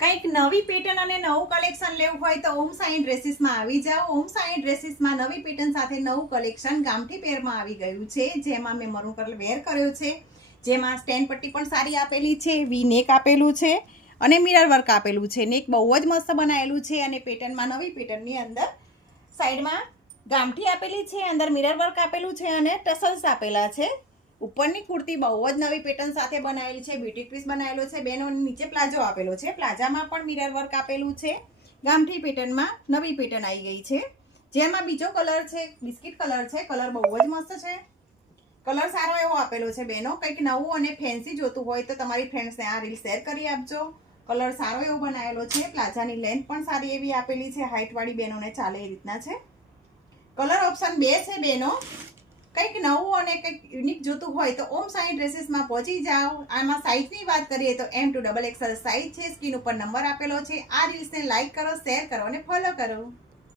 કંઈક નવી પેટર્ન અને નવું કલેક્શન લેવું હોય તો ઓમ સાઈ ડ્રેસીસમાં આવી જાઓ. ઓમ સાઈ ડ્રેસીસમાં નવી પેટર્ન સાથે નવું કલેક્શન ગામઠી પેરમાં આવી ગયું છે, જેમાં મેં મરૂન કલર વેર કર્યો છે, જેમાં સ્ટેન્ડ પટ્ટી પણ સારી આપેલી છે, વી નેક આપેલું છે અને મિરર વર્ક આપેલું છે. નેક બહુ જ મસ્ત બનાવેલું છે અને પેટર્નમાં નવી પેટર્નની અંદર સાઈડમાં ગામઠી આપેલી છે, અંદર મિરર વર્ક આપેલું છે અને ટસલ્સ આપેલા છે. ઉપરની કુર્તી બહુ જ નવી પેટર્ન સાથે બનાવેલી છે, બ્યુટી પીસ બનાવેલો છે બેનો. નીચે પ્લાઝો આપેલો છે, પ્લાઝામાં પણ મિરર વર્ક આપેલું છે. ગામઠી પેટર્નમાં નવી પેટર્ન આવી ગઈ છે, જેમાં બીજો કલર છે બિસ્કિટ કલર છે. કલર બહુ જ મસ્ત છે, કલર સારો એવો આપેલો છે બેનો. કંઈક નવું અને ફેન્સી જોતું હોય તો તમારી ફ્રેન્ડ્સને આ રીલ શેર કરી આપજો. કલર સારો એવો બનાવેલો છે, પ્લાઝાની લેન્થ પણ સારી એવી આપેલી છે, હાઇટવાળી બહેનોને ચાલે એ રીતના છે. કલર ઓપ્શન 2 છે બેનો. કંઈક નવું અને કંઈક યુનિક જોતું હોય તો ઓમ સાઈ ડ્રેસીસમાં પહોંચી જાઓ. આમાં સાઇઝની વાત કરીએ તો M to XXL સાઇઝ છે. સ્ક્રીન ઉપર નંબર આપેલો છે. આ રીલ્સને લાઇક કરો, શેર કરો અને ફોલો કરો.